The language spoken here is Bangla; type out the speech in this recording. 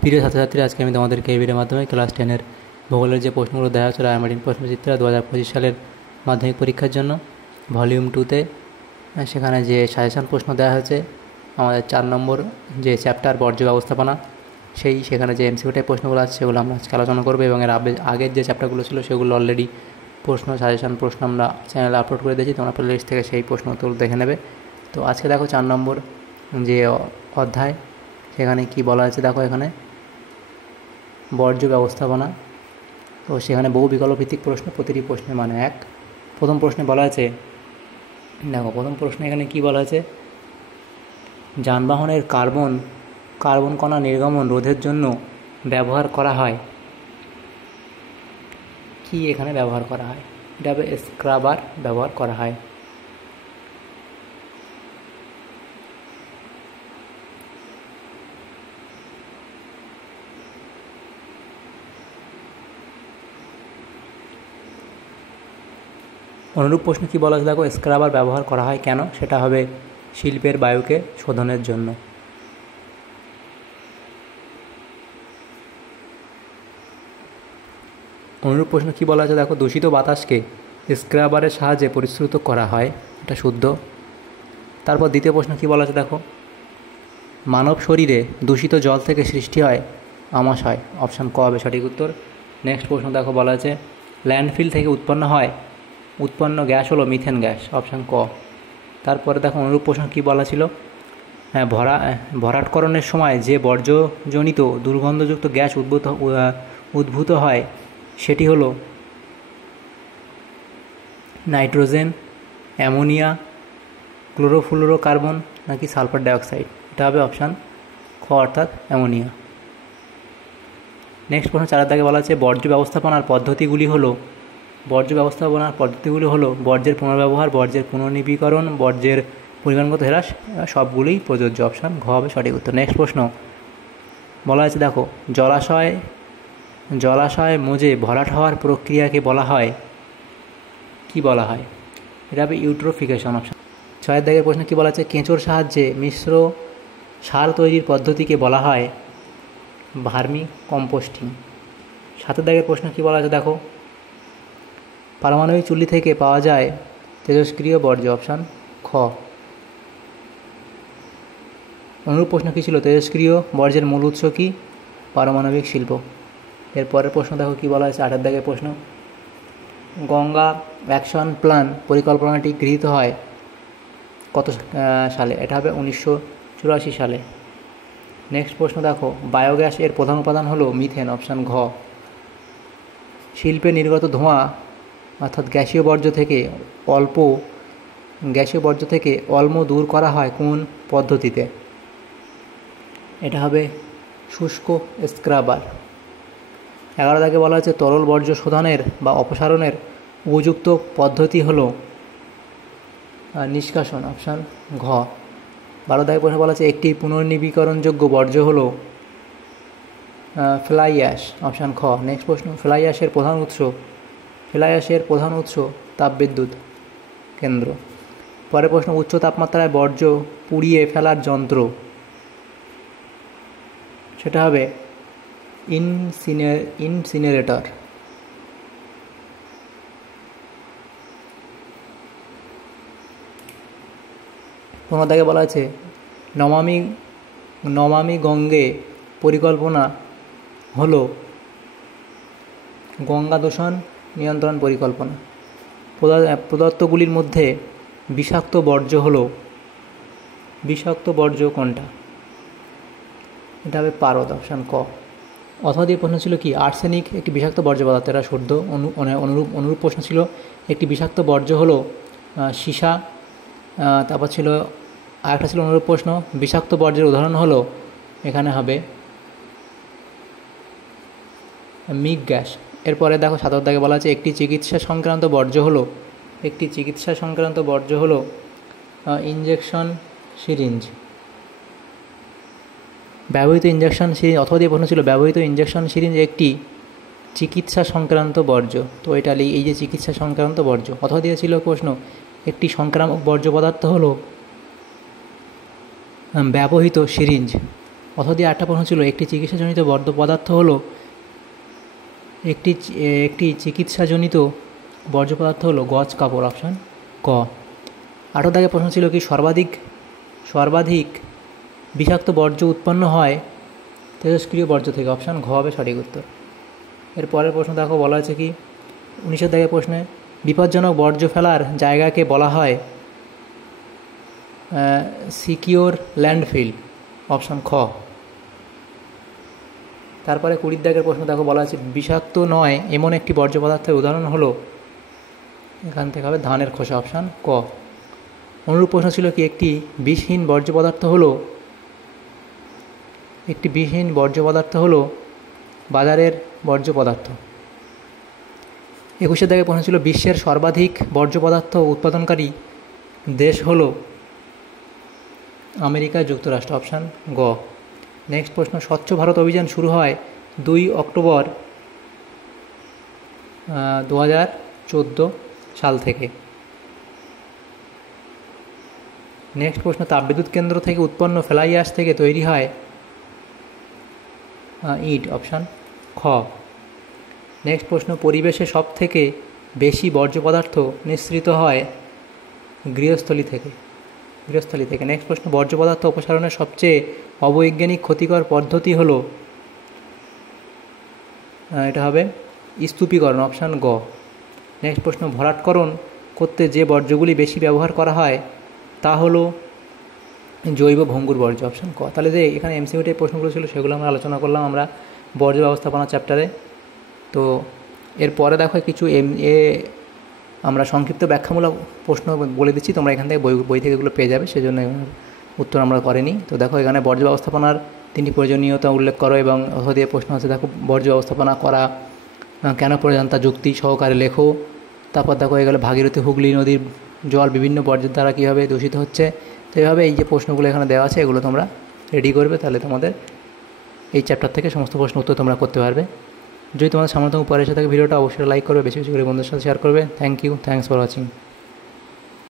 প্রিয় ছাত্রছাত্রীরা, আজকে আমি তোমাদেরকে এই ভিডিওর মাধ্যমে ক্লাস 10-এর ভূগোলের যে প্রশ্নগুলো দেওয়া হচ্ছে রায়মার্টিন প্রশ্নচিত্রা 2025 সালের মাধ্যমিক পরীক্ষার জন্য ভলিউম 2-তে সেখানে যে সাজেশন প্রশ্ন দেওয়া হয়েছে আমাদের 4 নম্বর যে চ্যাপ্টার বর্জ্য ব্যবস্থাপনা সেখানে যে এমসিকিউ টাইপ প্রশ্নগুলো আছে সেগুলো আমরা আজকে আলোচনা করবো এবং এর আগের যে চ্যাপ্টারগুলো ছিল সেগুলো অলরেডি সাজেশন প্রশ্ন আমরা চ্যানেলে আপলোড করে দিয়েছি। তোমরা প্লেলিস্ট থেকে সেই প্রশ্ন উত্তর দেখে নেবে। তো আজকে দেখো 4 নম্বর যে অধ্যায় সেখানে কি বলা হয়েছে দেখো, এখানে বর্জ্য ব্যবস্থাপনা। তো সেখানে বহু বিকল্প ভিত্তিক প্রশ্ন, প্রতিটি প্রশ্নের মানে এক। প্রথম প্রশ্নে বলা আছে, দেখো প্রথম প্রশ্নে এখানে কি বলা আছে, যানবাহনের কার্বন কণা নির্গমন রোধের জন্য ব্যবহার করা হয় কি? এখানে ব্যবহার করা হয় এটা হবে স্ক্রাবার ব্যবহার করা হয়। অনুরূপ প্রশ্ন কি বলা আছে দেখো, স্ক্রাবার ব্যবহার করা হয় কেন? সেটা হবে শিল্পের বায়ুকে শোধনের জন্য। অনুরূপ প্রশ্ন কি বলা আছে দেখো, দূষিত বাতাসকে স্ক্রাবারের সাহায্যে পরিশ্রুত করা হয়, এটা শুদ্ধ। তারপর দ্বিতীয় প্রশ্ন কি বলা আছে দেখো, মানব শরীরে দূষিত জল থেকে সৃষ্টি হয় আমাশয়, অপশান ক হবে সঠিক উত্তর। নেক্সট প্রশ্ন দেখো বলা আছে, ল্যান্ডফিল থেকে উৎপন্ন গ্যাস হলো মিথেন গ্যাস, অপশান ক। তারপরে দেখো অনুরূপ প্রশ্ন কী বলা ছিল, ভরাটকরণের সময় যে বর্জ্যজনিত দুর্গন্ধযুক্ত গ্যাস উদ্ভূত হয় সেটি হলো নাইট্রোজেন, অ্যামোনিয়া, ক্লোরোফ্লোরোকার্বন নাকি সালফার ডাইঅক্সাইড? এটা হবে অপশান খ অর্থাৎ অ্যামোনিয়া। নেক্সট প্রশ্ন 4 দাগে বলা আছে, বর্জ্য ব্যবস্থাপনার পদ্ধতিগুলি হলো বর্জ্যের পুনর্ব্যবহার, বর্জ্যের পুনর্নবীকরণ, বর্জ্যের পরিমাণগত হ্রাস, সবগুলোই প্রযোজ্য, অপশান ঘ হবে সঠিক উত্তর। নেক্সট প্রশ্ন বলা আছে দেখো, জলাশয় মজে ভরাট হওয়ার প্রক্রিয়াকে বলা হয় কি? বলা হয় এটা হবে ইউট্রোফিকেশন, অপশান। 6 দাগের প্রশ্ন কি বলা আছে, কেঁচোর সাহায্যে মিশ্র সার তৈরির পদ্ধতিকে বলা হয় ভার্মি কম্পোস্টিং। 7 দাগের প্রশ্ন কি বলা আছে দেখো, পারমাণবিক চুল্লি থেকে পাওয়া যায় তেজস্ক্রিয় বর্জ্য, অপশান খ। অনুরূপ প্রশ্ন কী ছিল, তেজস্ক্রিয় বর্জ্যের মূল উৎস কী? পারমাণবিক শিল্প। এর পরের প্রশ্ন দেখো কি বলা হয়েছে, 8 দাগের প্রশ্ন, গঙ্গা অ্যাকশন প্ল্যান পরিকল্পনাটি গৃহীত হয় কত সালে? এটা হবে 1984 সালে। নেক্সট প্রশ্ন দেখো, বায়োগ্যাস এর প্রধান উপাদান হলো মিথেন, অপশান ঘ। শিল্পে নির্গত ধোঁয়া অর্থাৎ গ্যাসীয় বর্জ্য থেকে অম্ল দূর করা হয় কোন পদ্ধতিতে? এটা হবে শুষ্ক স্ক্রাবার। 11 দাগে বলা হচ্ছে, তরল বর্জ্য শোধনের বা অপসারণের উপযুক্ত পদ্ধতি হলো নিষ্কাশন, অপশান ঘ। 12 দাগে প্রশ্ন বলা আছে, একটি পুনর্নবীকরণযোগ্য বর্জ্য হলো ফ্লাই অ্যাশ, অপশান খ। নেক্সট প্রশ্ন, ফ্লাই অ্যাশের প্রধান উৎস তাপবিদ্যুৎ কেন্দ্র। পরের প্রশ্ন, উচ্চ তাপমাত্রায় বর্জ্য পুড়িয়ে ফেলার যন্ত্র, সেটা হবে ইনসিনারেটর। 15 দাগে বলা আছে, নমামি গঙ্গে পরিকল্পনা হলো গঙ্গা দূষণ নিয়ন্ত্রণ পরিকল্পনা। প্রদত্তগুলির মধ্যে বিষাক্ত বর্জ্য কোনটা? এটা হবে পারদ, অপশান ক। অথবা দিয়ে প্রশ্ন ছিল কি, আর্সেনিক একটি বিষাক্ত বর্জ্য পদার্থ, এটা শুদ্ধ। অনুরূপ প্রশ্ন ছিল, একটি বিষাক্ত বর্জ্য হলো সীসা। তারপর ছিল আরেকটা ছিল অনুরূপ প্রশ্ন, বিষাক্ত বর্জ্যের উদাহরণ হলো, এখানে হবে মিগ গ্যাস। এরপরে দেখো 7 দাগে বলা আছে, একটি চিকিৎসা সংক্রান্ত বর্জ্য হলো ইনজেকশন সিরিঞ্জ। ব্যবহৃত ইনজেকশন সিরিঞ্জ, অথবা দিয়ে প্রশ্ন ছিল, ব্যবহৃত ইনজেকশন সিরিঞ্জ একটি চিকিৎসা সংক্রান্ত বর্জ্য। তো এটা এই যে চিকিৎসা সংক্রান্ত বর্জ্য। অথবা দিয়েছিল প্রশ্ন, একটি সংক্রামক বর্জ্য পদার্থ হলো ব্যবহৃত সিরিঞ্জ। দিয়ে 8টা প্রশ্ন ছিল, একটি চিকিৎসাজনিত বর্জ্য পদার্থ হলো একটি চিকিৎসাজনিত বর্জ্য পদার্থ হলো গজ কাপড়, অপশান ক। 18 দাগের প্রশ্ন ছিল কি, সর্বাধিক বিষাক্ত বর্জ্য উৎপন্ন হয় তেজস্ক্রিয় বর্জ্য থেকে, অপশান ঘ হবে সঠিক উত্তর। এর পরের প্রশ্ন দেখো, বলা আছে কি 19 দাগের প্রশ্নে, বিপজ্জনক বর্জ্য ফেলার জায়গাকে বলা হয় সিকিওর ল্যান্ডফিল, অপশান খ। তারপরে 20 দাগের প্রশ্ন দেখো, বলা আছে বিষাক্ত নয় এমন একটি বর্জ্য পদার্থের উদাহরণ হলো, এখান থেকে হবে ধানের খোসা, অপশান ক। অনুরূপ প্রশ্ন ছিল কি, একটি বিষহীন বর্জ্য পদার্থ হলো বাজারের বর্জ্য পদার্থ। 21 দাগের প্রশ্ন ছিল, বিশ্বের সর্বাধিক বর্জ্য পদার্থ উৎপাদনকারী দেশ হলো আমেরিকা যুক্তরাষ্ট্র, অপশান গ। নেক্সট প্রশ্ন, স্বচ্ছ ভারত অভিযান শুরু হয় 2 অক্টোবর 2014 সাল থেকে। নেক্সট প্রশ্ন, তাপবিদ্যুৎ কেন্দ্র থেকে উৎপন্ন ফ্লাই অ্যাশ থেকে তৈরি হয় ইট, অপশান খ। নেক্সট প্রশ্ন, পরিবেশে সব থেকে বেশি বর্জ্য পদার্থ নিঃসৃত হয় গৃহস্থলী থেকে। নেক্সট প্রশ্ন, বর্জ্য পদার্থ অপসারণের সবচেয়ে অবৈজ্ঞানিক ক্ষতিকর পদ্ধতি হলো, এটা হবে স্তূপীকরণ, অপশান গ। নেক্সট প্রশ্ন, ভরাটকরণ করতে যে বর্জ্যগুলি বেশি ব্যবহার করা হয় তা হলো জৈব ভঙ্গুর বর্জ্য, অপশান ক। তাহলে যে এখানে এমসিকিউ প্রশ্নগুলো ছিল সেগুলো আমরা আলোচনা করলাম আমরা বর্জ্য ব্যবস্থাপনা চ্যাপ্টারে। তো এরপরে দেখো কিছু আমরা সংক্ষিপ্ত ব্যাখ্যামূলক প্রশ্ন বলে দিচ্ছি, তোমরা এখান থেকে বই থেকে এগুলো পেয়ে যাবে, সেজন্য উত্তর আমরা করিনি। তো দেখো এখানে বর্জ্য ব্যবস্থাপনার 3টি প্রয়োজনীয়তা উল্লেখ করো, এবং দিয়ে প্রশ্ন আছে দেখো বর্জ্য ব্যবস্থাপনা করা কেন প্রয়োজন তা যুক্তি সহকারে লেখো। তারপর দেখো এগুলো ভাগীরথী হুগলি নদীর জল বিভিন্ন বর্জ্যের দ্বারা কীভাবে দূষিত হচ্ছে। তো এইভাবে এই যে প্রশ্নগুলো এখানে দেওয়া আছে এগুলো তোমরা রেডি করবে, তাহলে তোমাদের এই চ্যাপ্টার থেকে সমস্ত প্রশ্ন উত্তর তোমরা করতে পারবে। যদি তোমাদের সামর্থ্য উপরে এসে থাকে ভিডিওটা অবশ্যই লাইক করবে, বেশি বেশি করে বন্ধুদের সাথে শেয়ার করবে। Thank you, thanks for watching.